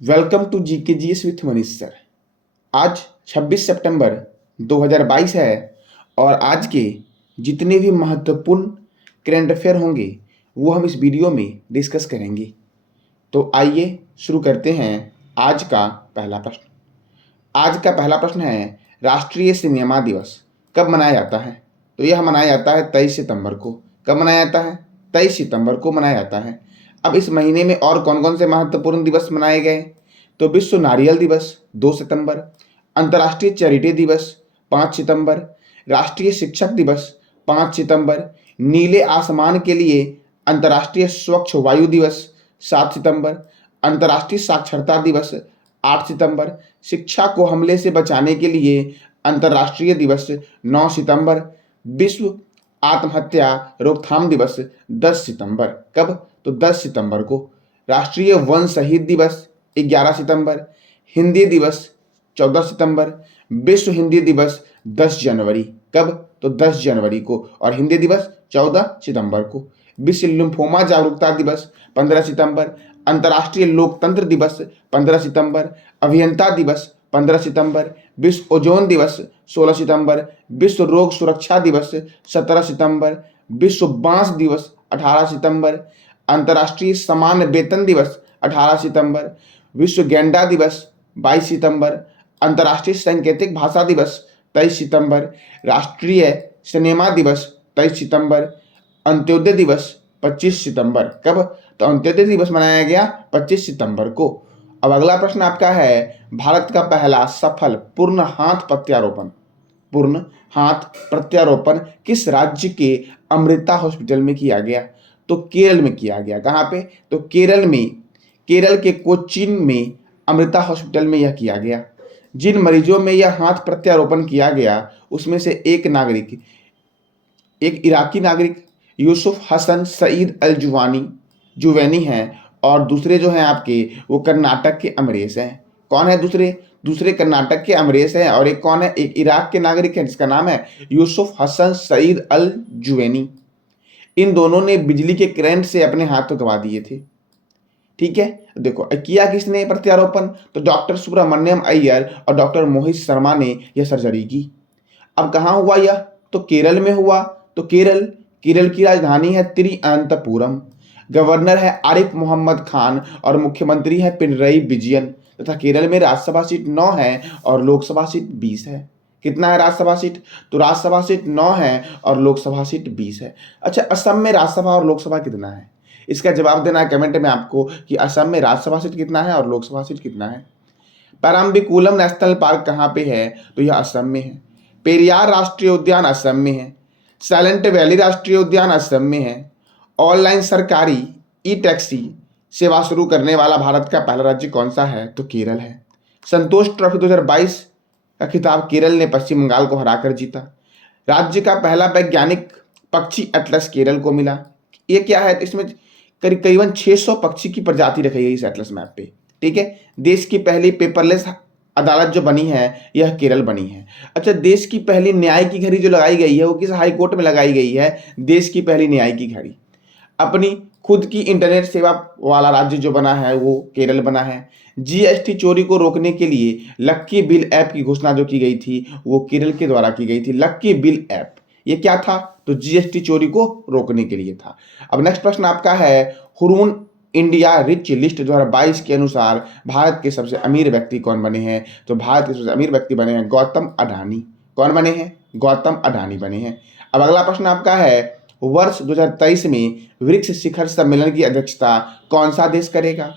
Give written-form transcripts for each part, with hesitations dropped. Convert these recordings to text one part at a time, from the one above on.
Welcome to GK GS with Manish sir. आज 26 सितंबर 2022 है और आज के जितने भी महत्वपूर्ण करंट अफेयर होंगे वो हम इस वीडियो में डिस्कस करेंगे। तो आइए शुरू करते हैं आज का पहला प्रश्न। आज का पहला प्रश्न है, राष्ट्रीय सिनेमा दिवस कब मनाया जाता है? तो यह मनाया जाता है 23 सितंबर को। कब मनाया जाता है? 23 सितंबर को मनाया जाता है। अब इस महीने में और कौन कौन से महत्वपूर्ण दिवस मनाए गए? तो विश्व नारियल दिवस 2 सितंबर, अंतर्राष्ट्रीय चैरिटी दिवस 5 सितंबर, राष्ट्रीय शिक्षक दिवस 5 सितंबर, नीले आसमान के लिए अंतर्राष्ट्रीय स्वच्छ वायु दिवस 7 सितंबर, अंतर्राष्ट्रीय साक्षरता दिवस 8 सितंबर, शिक्षा को हमले से बचाने के लिए अंतर्राष्ट्रीय दिवस 9 सितंबर, विश्व आत्महत्या रोकथाम दिवस 10 सितंबर। कब? तो 10 सितंबर को। राष्ट्रीय वन शहीद दिवस 11 सितंबर, हिंदी दिवस 14 सितंबर, विश्व हिंदी दिवस 10 जनवरी। कब? तो 10 जनवरी को। और हिंदी दिवस 14 सितंबर को। विश्व लिम्फोमा जागरूकता दिवस 15 सितंबर, अंतर्राष्ट्रीय लोकतंत्र दिवस 15 सितंबर, अभियंता दिवस 15 सितंबर, विश्व ओजोन दिवस 16 सितंबर, विश्व रोग सुरक्षा दिवस 17 सितंबर, विश्व बांस दिवस 18 सितंबर, अंतर्राष्ट्रीय समान वेतन दिवस 18 सितंबर, विश्व गैंडा दिवस 22 सितंबर, अंतर्राष्ट्रीय सांकेतिक भाषा दिवस 23 सितंबर, राष्ट्रीय सिनेमा दिवस 23 सितंबर, अंत्योदय दिवस 25 सितंबर। कब? तो अंत्योदय दिवस मनाया गया 25 सितंबर को। अब अगला प्रश्न आपका है, भारत का पहला सफल पूर्ण हाथ प्रत्यारोपण किस राज्य के अमृता हॉस्पिटल में किया गया? तो केरल में किया गया। कहाँ पे? तो केरल के कोचीन में अमृता हॉस्पिटल में यह किया गया। जिन मरीजों में यह हाथ प्रत्यारोपण किया गया उसमें से एक इराकी नागरिक यूसुफ हसन सईद अल जुवैनी हैं और दूसरे जो हैं आपके वो कर्नाटक के अमरेश हैं। कौन है दूसरे कर्नाटक के अमरेश हैं और एक कौन है? एक इराक के नागरिक हैं जिसका नाम है यूसुफ हसन सईद अल जुवैनी। इन दोनों ने बिजली के करंट से अपने हाथ गंवा दिए थे। ठीक है, देखो किया किसने प्रत्यारोपण? तो डॉक्टर सुब्रमण्यम अय्यर और डॉक्टर मोहित शर्मा ने यह सर्जरी की। अब कहाँ हुआ यह? तो केरल में हुआ। तो केरल की राजधानी है तिरुअनंतपुरम। गवर्नर है आरिफ मोहम्मद खान और मुख्यमंत्री है पिनरई विजयन। तथा केरल में राज्यसभा सीट 9 है और लोकसभा सीट 20 है। कितना है राज्यसभा सीट? तो राज्यसभा सीट 9 है और लोकसभा सीट 20 है। अच्छा, असम में राज्यसभा और लोकसभा कितना है? इसका जवाब देना है कमेंट में आपको कि असम में राज्यसभा सीट कितना है और लोकसभा सीट कितना है। परम्बिकुलम नेशनल पार्क कहाँ पे है? तो यह असम में है। पेरियार राष्ट्रीय उद्यान असम में है। साइलेंट वैली राष्ट्रीय उद्यान असम में है। ऑनलाइन सरकारी ई टैक्सी सेवा शुरू करने वाला भारत का पहला राज्य कौन सा है? तो केरल है। संतोष ट्रॉफी 2022 का खिताब केरल ने पश्चिम बंगाल को हराकर जीता। राज्य का पहला वैज्ञानिक पक्षी एटलस केरल को मिला। ये क्या है? इसमें करीबन 600 पक्षी की प्रजाति रखी गई इस एटलस मैप पे। ठीक है, देश की पहली पेपरलेस अदालत जो बनी है यह केरल बनी है। अच्छा, देश की पहली न्याय की घड़ी जो लगाई गई है वो किस हाई कोर्ट में लगाई गई है? देश की पहली न्याय की घड़ी। अपनी खुद की इंटरनेट सेवा वाला राज्य जो बना है वो केरल बना है। जीएसटी चोरी को रोकने के लिए लक्की बिल ऐप की घोषणा जो की गई थी वो केरल के द्वारा की गई थी। लक्की बिल ऐप ये क्या था? तो जीएसटी चोरी को रोकने के लिए था। अब नेक्स्ट प्रश्न आपका है, हुरून इंडिया रिच लिस्ट 2022 के अनुसार भारत के सबसे अमीर व्यक्ति कौन बने हैं? तो भारत के सबसे अमीर व्यक्ति बने हैं गौतम अडानी। कौन बने हैं? गौतम अडानी बने हैं। अब अगला प्रश्न आपका है, वर्ष 2023 में ब्रिक्स शिखर सम्मेलन की अध्यक्षता कौन सा देश करेगा?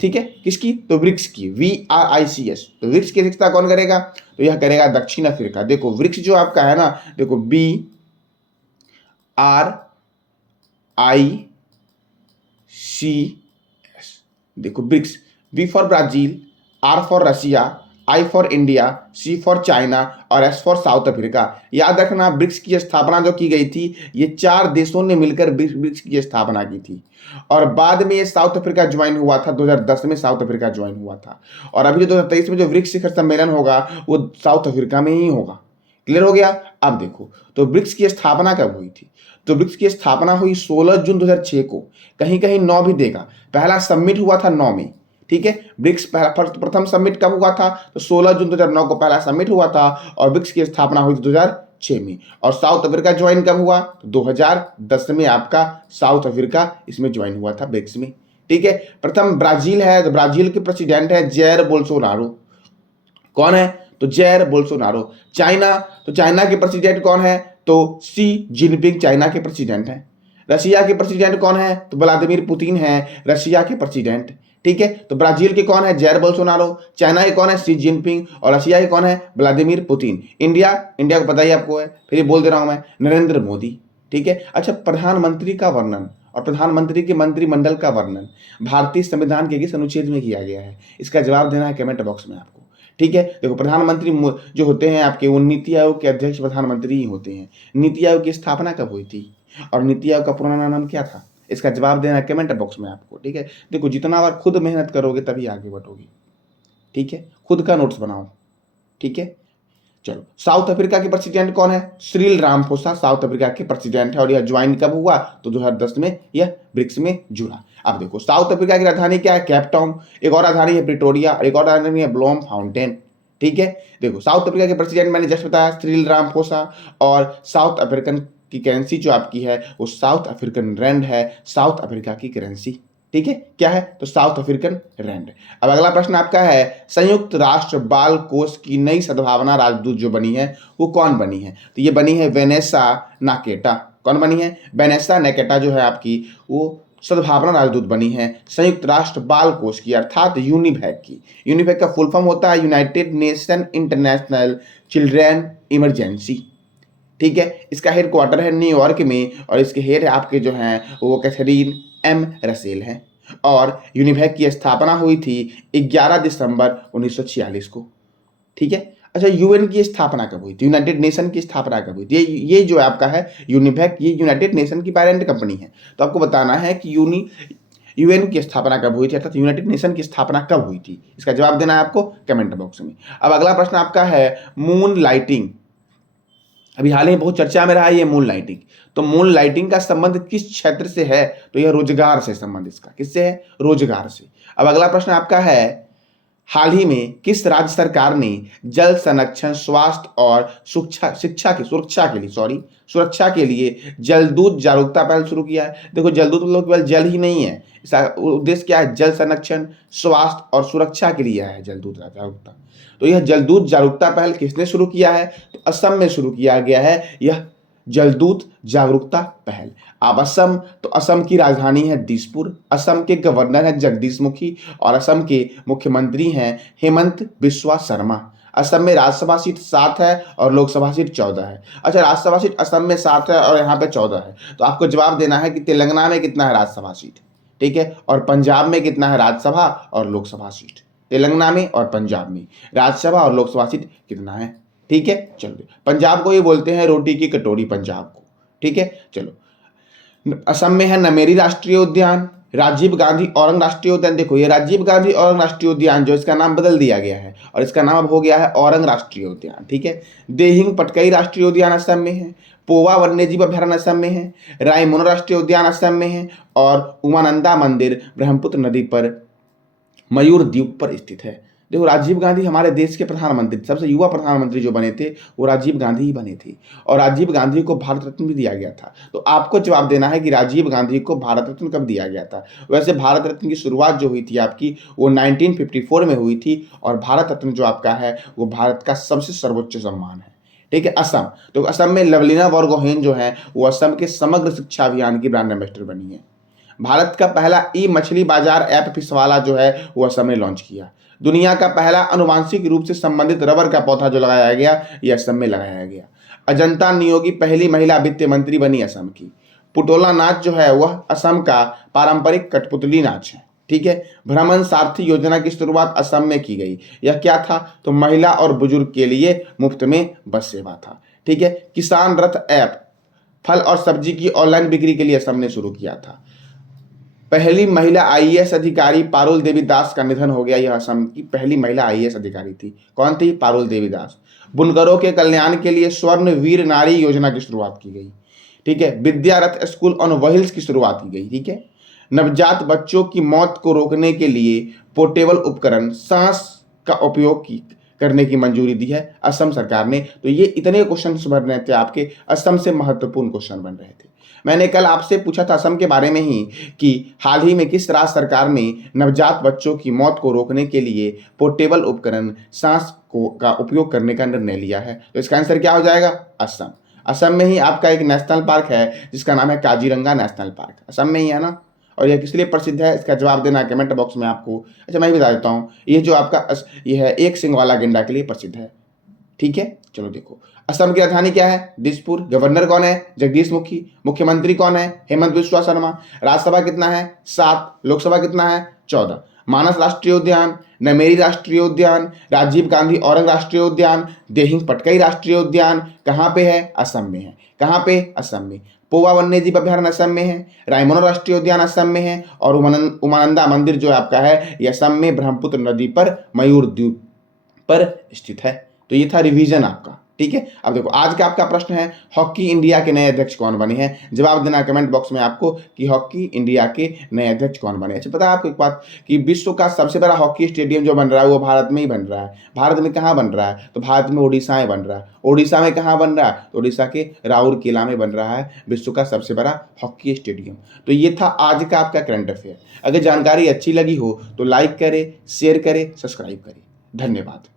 ठीक है, किसकी? तो ब्रिक्स की, VRICS। तो ब्रिक्स की अध्यक्षता कौन करेगा? तो यह करेगा दक्षिण अफ्रीका। देखो ब्रिक्स जो आपका है ना, देखो BRICS। देखो BRICS, B for Brazil, R for Russia, I for India, C for China और S फॉर साउथ अफ्रीका। याद रखना, ब्रिक्स की स्थापना जो की गई थी ये 4 देशों ने मिलकर ब्रिक्स की स्थापना की थी और बाद में ये साउथ अफ्रीका ज्वाइन हुआ था। 2010 में साउथ अफ्रीका ज्वाइन हुआ था और अभी 2023 में जो ब्रिक्स शिखर सम्मेलन होगा वो साउथ अफ्रीका में ही होगा। क्लियर हो गया? अब देखो, तो ब्रिक्स की स्थापना कब हुई थी? तो ब्रिक्स की स्थापना हुई 16 जून 2006 को। कहीं कहीं 9 भी देगा। पहला समिट हुआ था 9 में, ठीक है। ब्रिक्स प्रथम समिट कब हुआ था? तो 16 जून 2009 को पहला समिट हुआ था और ब्रिक्स की स्थापना हुई 2006 में। और साउथ अफ्रीका ज्वाइन कब हुआ? तो 2010 में आपका साउथ अफ्रीका इसमें ज्वाइन हुआ था ब्रिक्स में, ठीक है। प्रथम ब्राजील है, तो ब्राजील के प्रेसिडेंट है जैर बोल्सोनारो। कौन है? तो जैर बोल्सोनारो। चाइना, तो चाइना के प्रेसिडेंट कौन है? तो शी जिनपिंग चाइना के प्रेसिडेंट हैं। रशिया के प्रेसिडेंट कौन है? तो व्लादिमीर पुतिन है रशिया के प्रेसिडेंट, ठीक है। तो ब्राजील के कौन है? Jair Bolsonaro. चाइना के कौन है? Xi Jinping. और रशिया के कौन है? Vladimir Putin. इंडिया, इंडिया को पता ही आपको है, फिर ये बोल दे रहा हूं मैं, नरेंद्र मोदी, ठीक है। अच्छा, प्रधानमंत्री का वर्णन और प्रधानमंत्री के मंत्रिमंडल का वर्णन भारतीय संविधान के किस अनुच्छेद में किया गया है? इसका जवाब देना है कमेंट बॉक्स में आपको, ठीक है। देखो, प्रधानमंत्री जो होते हैं आपके, वो नीति आयोग के अध्यक्ष प्रधानमंत्री ही होते हैं। नीति आयोग की स्थापना कब हुई थी और नीति आयोग का पुराना नाम क्या था? इसका जवाब देना है कमेंट बॉक्स में आपको, ठीक है। देखो, जितना बार खुद मेहनत करोगे तभी आगे बढ़ोगे, ठीक है। खुद का नोट्स बनाओ, ठीक है। चलो, साउथ अफ्रीका के प्रेसिडेंट कौन है? सिरिल रामाफोसा साउथ अफ्रीका के प्रेसिडेंट है और यह ज्वाइन कब हुआ? तो 2010 में यह ब्रिक्स में जुड़ा। अब देखो, साउथ अफ्रीका की राजधानी क्या है? Cape Town. एक और राजधानी है प्रिटोरिया और एक और राजधानी है ब्लोम फाउंटेन, ठीक है। देखो, साउथ अफ्रीका के प्रेसिडेंट मैंने जस्ट बताया सिरिल रामाफोसा, और साउथ अफ्रीकन की करेंसी जो आपकी है वो साउथ अफ्रीकन रैंड है, साउथ अफ्रीका की करेंसी, ठीक है। क्या है? तो साउथ अफ्रीकन रैंड। अब अगला प्रश्न आपका है, संयुक्त राष्ट्र बाल कोष की नई सद्भावना राजदूत जो बनी है वो कौन बनी है? तो ये बनी है वेनेसा नाकेटा। कौन बनी है? वेनेसा नाकेटा जो है आपकी, वो सद्भावना राजदूत बनी है संयुक्त राष्ट्र बाल कोष की, अर्थात यूनिफेक की। यूनिफेक का फुल फॉर्म होता है United nation international children emergency, ठीक है। इसका हेडक्वार्टर है न्यूयॉर्क में और इसके हेड आपके जो हैं वो कैथरीन एम रसेल हैं। और यूनिफेक की स्थापना हुई थी 11 दिसंबर 1946 को, ठीक है। अच्छा, यूएन की स्थापना कब हुई थी? यूनाइटेड नेशन की स्थापना कब हुई थी? ये जो आपका है यूनिफेक, ये यूनाइटेड नेशन की पेरेंट कंपनी है। तो आपको बताना है कि यूएन की स्थापना कब हुई थी, अर्थात यूनाइटेड नेशन की स्थापना कब हुई थी। इसका जवाब देना है आपको कमेंट बॉक्स में। अब अगला प्रश्न आपका है मून लाइटिंग। अभी हाल ही बहुत चर्चा में रहा है ये मून लाइटिंग। तो मून लाइटिंग का संबंध किस क्षेत्र से है? तो यह रोजगार से संबंध, इसका किससे है? रोजगार से। अब अगला प्रश्न आपका है, हाल ही में किस राज्य सरकार ने जल संरक्षण, स्वास्थ्य और सुरक्षा के लिए जलदूत जागरूकता पहल शुरू किया है? देखो, जलदूत मतलब केवल जल ही नहीं है, इसका उद्देश्य क्या है? जल संरक्षण, स्वास्थ्य और सुरक्षा के लिए है जलदूत जागरूकता। तो यह जलदूत जागरूकता पहल किसने शुरू किया है? तो असम में शुरू किया गया है यह जलदूत जागरूकता पहल। अब असम, तो असम की राजधानी है दिसपुर। असम के गवर्नर हैं जगदीश मुखी और असम के मुख्यमंत्री हैं हेमंत बिस्वा शर्मा। असम में राज्यसभा सीट 7 है और लोकसभा सीट 14 है। अच्छा, राज्यसभा सीट असम में 7 है और यहाँ पे 14 है। तो आपको जवाब देना है कि तेलंगाना में कितना है राज्यसभा सीट, ठीक है, और पंजाब में कितना है राज्यसभा और लोकसभा सीट। तेलंगाना में और पंजाब में राज्यसभा और लोकसभा सीट कितना है, ठीक है। चलो, पंजाब को ये बोलते हैं रोटी की कटोरी, पंजाब को, ठीक है। चलो, असम में है नमेरी राष्ट्रीय उद्यान, राजीव गांधी औरंग राष्ट्रीय उद्यान। देखो, ये राजीव गांधी औरंग राष्ट्रीय उद्यान जो इसका नाम बदल दिया गया है और इसका नाम अब हो गया है औरंग राष्ट्रीय उद्यान, ठीक है। देहिंग पटकई राष्ट्रीय उद्यान असम में है। पोवा वन्यजीव अभयारण्य असम में है। रायमोना राष्ट्रीय उद्यान असम में है और उमानंदा मंदिर ब्रह्मपुत्र नदी पर मयूर द्वीप पर स्थित है। देखो, राजीव गांधी हमारे देश के प्रधानमंत्री, सबसे युवा प्रधानमंत्री जो बने थे वो राजीव गांधी ही बने थे और राजीव गांधी को भारत रत्न भी दिया गया था। तो आपको जवाब देना है कि राजीव गांधी को भारत रत्न कब दिया गया था। वैसे भारत रत्न की शुरुआत जो हुई थी आपकी वो 1954 में हुई थी और भारत रत्न जो आपका है वो भारत का सबसे सर्वोच्च सम्मान है, ठीक है। असम, तो असम में लवलीना बोरगोहेन जो है वो असम के समग्र शिक्षा अभियान की ब्रांड एम्बेसडर बनी है। भारत का पहला ई मछली बाजार ऐप फिशवाला जो है वो असम ने लॉन्च किया। दुनिया का पहला अनुवांशिक रूप से संबंधित रबर का पौधा जो लगाया गया ये असम में लगाया गया। अजंता नियोगी पहली महिला वित्त मंत्री बनी असम की। पुटोला नाच जो है वह असम का पारंपरिक कठपुतली नाच है, ठीक है। भ्रमण सारथी योजना की शुरुआत असम में की गई। यह क्या था? तो महिला और बुजुर्ग के लिए मुफ्त में बस सेवा था, ठीक है। किसान रथ ऐप फल और सब्जी की ऑनलाइन बिक्री के लिए असम ने शुरू किया था। पहली महिला आईएएस अधिकारी पारुल देवी दास का निधन हो गया। यह असम की पहली महिला आईएएस अधिकारी थी। कौन थी? पारुल देवी दास। बुनकरों के कल्याण के लिए स्वर्ण वीर नारी योजना की शुरुआत की गई, ठीक है। विद्यारथ स्कूल ऑन व्हील्स की शुरुआत की गई, ठीक है। नवजात बच्चों की मौत को रोकने के लिए पोर्टेबल उपकरण सांस का उपयोग करने की मंजूरी दी है असम सरकार ने। तो ये इतने क्वेश्चन बन रहे थे आपके, असम से महत्वपूर्ण क्वेश्चन बन रहे थे। मैंने कल आपसे पूछा था असम के बारे में ही कि हाल ही में किस राज्य सरकार ने नवजात बच्चों की मौत को रोकने के लिए पोर्टेबल उपकरण सांस को का उपयोग करने का निर्णय लिया है। तो इसका आंसर क्या हो जाएगा? असम। असम में ही आपका एक नेशनल पार्क है जिसका नाम है काजीरंगा नेशनल पार्क, असम में ही है ना। और यह किस लिए प्रसिद्ध है, इसका जवाब देना कमेंट बॉक्स में आपको। अच्छा मैं भी बता देता हूँ, ये जो आपका ये है एक सिंग वाला गेंडा के लिए प्रसिद्ध है। ठीक है, चलो देखो असम की राजधानी क्या है? दिसपुर। गवर्नर कौन है? जगदीश मुखी। मुख्यमंत्री कौन है? हेमंत बिस्वा शर्मा। राज्यसभा कितना है? 7। लोकसभा कितना है? 14। मानस राष्ट्रीय उद्यान, नमेरी राष्ट्रीय उद्यान, राजीव गांधी औरंग राष्ट्रीय उद्यान, दिहिंग पटकाई राष्ट्रीय उद्यान कहाँ पे है? असम में है। कहाँ पे? असम में। पोवा वन्यजीव अभयारण्य असम में है। रायमोना राष्ट्रीय उद्यान असम में है। और उमानंदा मंदिर जो आपका है ये असम में ब्रह्मपुत्र नदी पर मयूर द्वीप पर स्थित है। तो ये था रिवीजन आपका। ठीक है, अब देखो आज का आपका प्रश्न है, हॉकी इंडिया के नए अध्यक्ष कौन बने हैं? जवाब देना कमेंट बॉक्स में आपको कि हॉकी इंडिया के नए अध्यक्ष कौन बने। अच्छा पता है आपको एक बात कि विश्व का सबसे बड़ा हॉकी स्टेडियम जो बन रहा है वो भारत में ही बन रहा है। भारत में कहाँ बन रहा है? तो भारत में उड़ीसा में बन रहा है। उड़ीसा में कहाँ बन रहा है? तो उड़ीसा के राउरकेला में बन रहा है विश्व का सबसे बड़ा हॉकी स्टेडियम। तो ये था आज का आपका करंट अफेयर। अगर जानकारी अच्छी लगी हो तो लाइक करें, शेयर करें, सब्सक्राइब करें। धन्यवाद।